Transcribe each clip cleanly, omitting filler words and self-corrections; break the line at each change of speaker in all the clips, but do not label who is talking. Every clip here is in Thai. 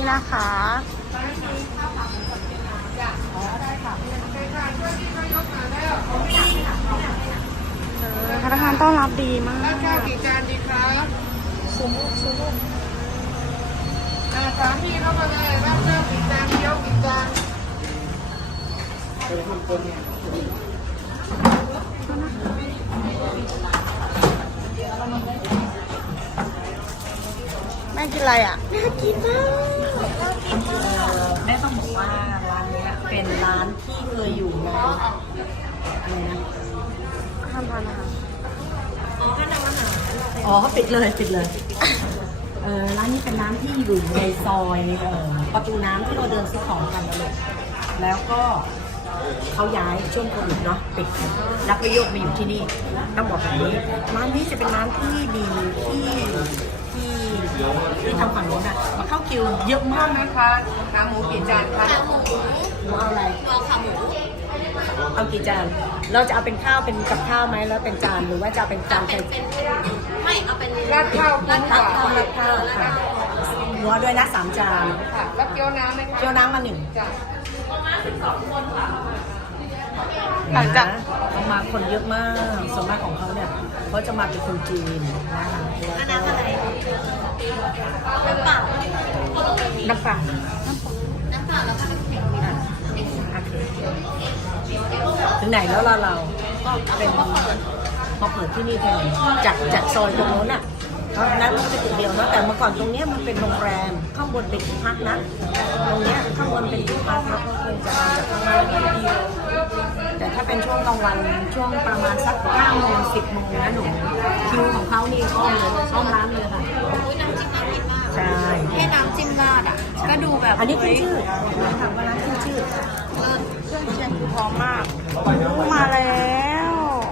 นะคะพนักงานต้อนรับดีมาก
ข้าวกี่จานดีครับสมุกสามีเข้ามาเลยรับข้าวกี่จานเกี๊ยวกี่จาน
แม่กินอะไรอ่ะแม่กินมาก
แม่ต้องบอกว่าร้านนี้เป็นร้านที่เคยอยู่ในอะไรนะ
ห้ามทานอาหาร
อ๋อปิดเลยร้านนี้เป็นร้านที่อยู่ในซอยประตูน้ำที่เราเดินซื้อของกันนะลูกแล้วก็เขาย้ายช่วงโควิดเนาะปิดแล้วก็โยกมาอยู่ที่นี่ต้องบอกแบบนี้ร้านนี้จะเป็นร้านที่ดีที่ทางฝั่งโน้นอะมาเข้าคิวเยอะมากนะ
คะขาหมูกี่จานคะ
หนูเอาอะไรเอาขาหมูเอากี่จานเราจะเอาเป็นข้าวเป็นกับข้าวไหมแล้วเป็นจานหรือว่าจะเอาเป็นจานเป็น
ไม่เอาเป็น
ราดข้าวกุ้งค่ะ
ราดข้าวค่ะหัวด้วยนะ3 จาน
ค่ะแล้วเกี๊ยวน้ำไหมคะ
เกี๊ยวน้ำมา1
จ้ะ
หลังจาก
เขามาคนเยอะมากส่วนมากของเขาเนี่ยเขาจะมาเป็นคนจีนนะคะ
อันนั้นอะไรน้ำเปล่า
น้ำเปล่า
น้ำเปล่าแล้วก็น้ำแข็ง
โอเคถึงไหนแล้วเราก็เป็นมาเปิดที่นี่แทนจากซอยตรงโน้นอ่ะเพราะนั้นมันเป็นจุดเดียวนะแต่เมื่อก่อนตรงนี้มันเป็นโรงแรมข้างบนเป็นที่พักนะตรงนี้ข้างบนเป็นที่พักแล้วก็คงจะมาจากข้างล่างแต่ถ้าเป็นช่วงกลางวันช่วงประมาณสัก9 โมง 10 โมงนะหนูคิวของเขานี่อ้อมเลยอ้อมร้านเลยค่ะ
อุ้ยน้ำจิ้มน่ากินมาก
ใช่
แค่น้ำจิ้มราดอ่ะก็ดูแบบ
อันนี้ขึ้นชื่อนะคะว่าร้านขึ้นชื่อ
เครื่องเคียงคือพร้อมมากมาแล้ว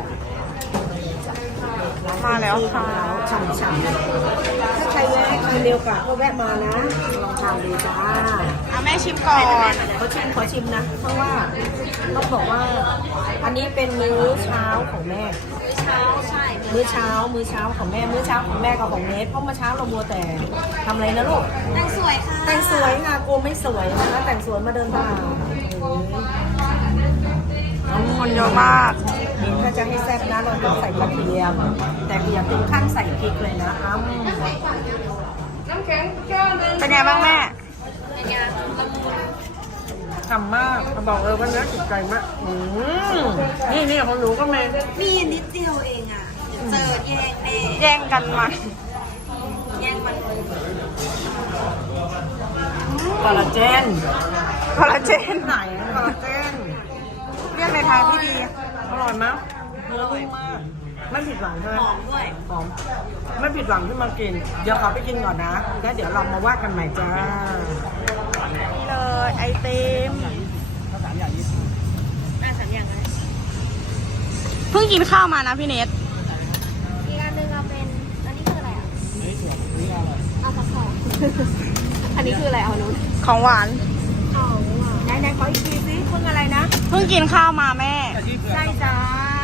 ค่ะ
ฉ่ำๆถ้าใครแวะใครเร็วกว่าก็แวะมานะลองทานดูจ้า
เอาแม่ชิมก่อน
ขอชิมนะเพราะว่าต้องบอกว่าอันนี้เป็นมื้อเช้าของแม่
เช้าใช่
มื้อเช้าของแม่มื้อเช้าของแม่กับของเนทเพราะเมื่อเช้าเรามัวแต่ทำอะไรนะลูก
แต่งสวยค่ะ
แต่งสวยค่ะกลัวไม่สวยนะคะแต่งสวยมาเดินตลาด
คนเยอะมาก
นี่ถ้าจะให้แซ่บนะเราต้องใส่กระเทียมแต่อย่าถึงขั้นใส่พริกเลยนะอ้ำ
น้ำแข็งแก้วนึง
เป็นไงบ้างแม่
เป็นยาละมุน
ทำมากบอกเลยว่าเนื้อติดใจมากนี่ของหนูก็มี
มีนิดเดียวเองอ่ะเจอแย่งแน่
แย่งกันมา
แย่งมัน
คอลลาเจน
คอลลาเจน
ไหนคอลลาเจน
เรียกในทางที่ดี
อร่อยมากเนื้อนุ่มมากไม่ผิดหวังใช่ไหม
หอมด้วย
หอมไม่ผิดหวังที่มากินเดี๋ยวขอไปกินก่อนนะแล้วเดี๋ยวเรามาว่ากันใหม่จ้า
นี่เลยไอติม
3 อย่างเลย
เพิ่งกินข้าวมานะพี่เนท
อีกอันหนึ่งเอาเป็นอันนี้คืออะไรอ่ะเอาผักหอมอันนี้คืออะไรเอานู้น
ของหวาน
ไหนขออีกทีสิเพิ่งอะไรนะ
เพิ่งกินข้าวมาแม่
ใช่จ้า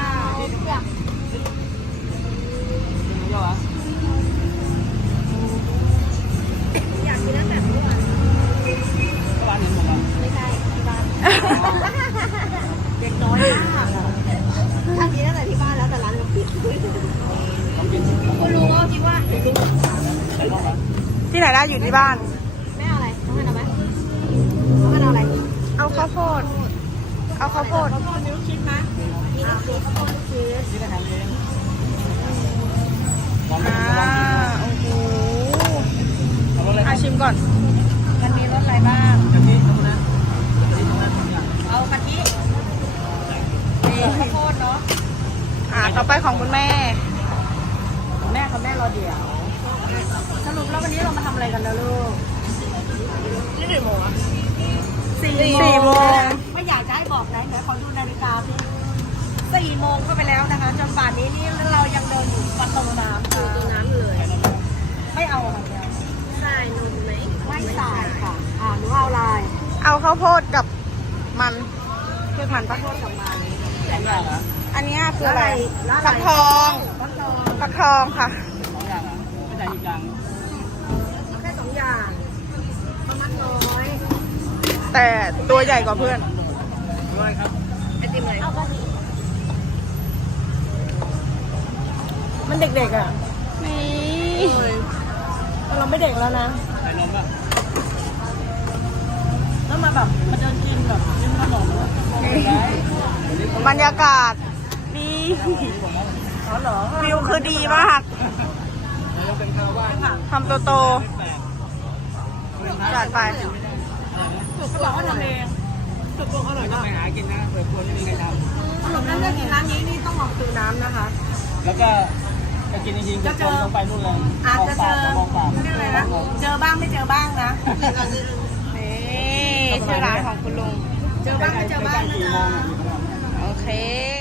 อยากกินตั้งแต่เมื่อวานไม่ใช่ที่บ้าน
เด็กน้อยมาก
ถ้ากินตั้งแต่ที่บ้านแล้วแต่ร้านเราปิดคุณรู้ว่าคิดว่า
ที่ไหนได้อยู่ที่บ้าน
ไม่เอาอะไรต้องการเอาไหมต้องการเอาอะไร
เอาข้าวโพด เอาข้าวโพด
ข้าวโพดนิ้วคิดนะมีข้าวโพดชีส
โอ้โหชิมก่อน
มันมีรสอะไรบ้างเอากะทิข้าวโพดเนาะ
ต่อไปของคุณแม่
แม่กับแม่รอเดี๋ยวสรุปแล้ววันนี้เรามาทำอะไรกันแล้วลูก
นี่กี่โมงอะ
4
โมง
ไม่อยากจะให้บอกไหนขอดูนาฬิกาพี่4 โมงเข้าไปแล้วนะคะจนป่านนี้นี่เรายังเดินอยู่ประตูน้ำ
ดูตัวน้ำอยู่เลย
ไม่เอาอะไรเลย
ใส่นมไหม
ไม่ใส่ค่ะหนูเอาอะไร
เอาข้าวโพดกับมันเรียกมันปะ
โทษกับมัน
อันนี้คืออะไร
แล้วอะไร
ฟักทอง ฟักทองค่ะ
เอาแค่2 อย่างข้าวมันนม
แต่ตัวใหญ่กว่าเพื่อน
ไอติมอะไร
เอากะทิ
มันเด็กๆอ่ะ
นี่
เราไม่เด็กแล้วนะแล้วมาแบบมาเดินกินแบบกินขนม
บรรยากาศนี่
อ๋อเหรอ
วิวคือดีมากทำโตๆจัดไป
เขาบอกว่าทำเองสุดโกงอร่อยมาก
ไปหากินนะเปิดครัวไม่มีใครท
ขนมนั้นจะกินร้านนี้นี่ต้องลองซื้อน้ำนะคะ
ำแล้วก็จะกินจริงๆ
จะเจอ
ลงไปนู่นเลย
อาจจะเจอ
มองปาก
เรียกอะไรนะเจอบ้างไม่เจอบ้างนะ
นี่ชื่อร้านของคุณลุง
เจอบ้างไม่เจอบ้างนะ
โอเค